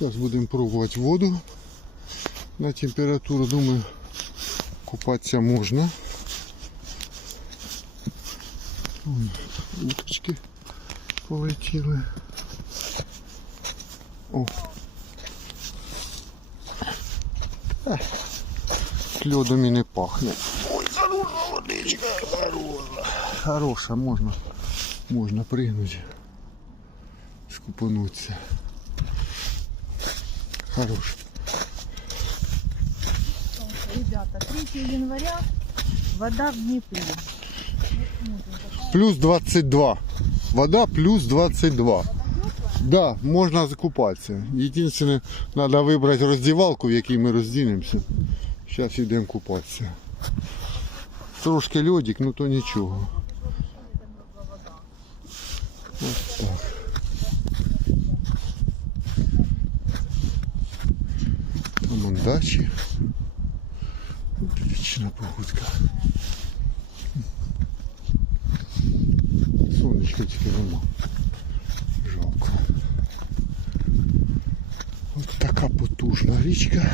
Зараз будемо пробувати воду на температуру. Думаю, купатися можна. Вон Уточки полетіли. О. Ех, Льодом і не пахне. Ой, хороша водичка, хороша. Хороша, можна, можна пригнути, скупануться. Хорош. Ребята, 3 января вода в Днепре. Плюс 22. Вода плюс 22. Да, можна закупатися. Єдине, треба вибрати роздівалку, в якій ми роздінемося. Зараз йдемо купатися. Трошки льодик, ну то нічого. Ось так. Там он дачі. Отлична погодка. Сонечка тільки нема. Жалко. Ось така потужна річка.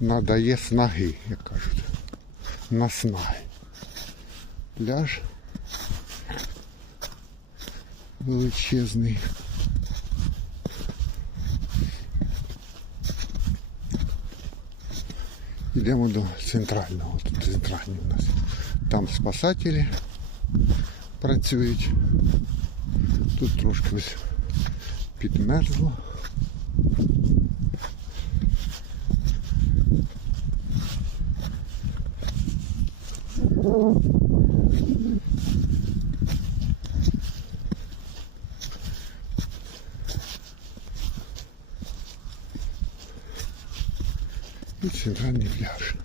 Надає снаги, як кажуть. На снаги. Пляж величезний. Йдемо до центрального. Тут центральний у нас. Там спасателі працюють. Тут трошки ось підмерзло. І центральний пляж.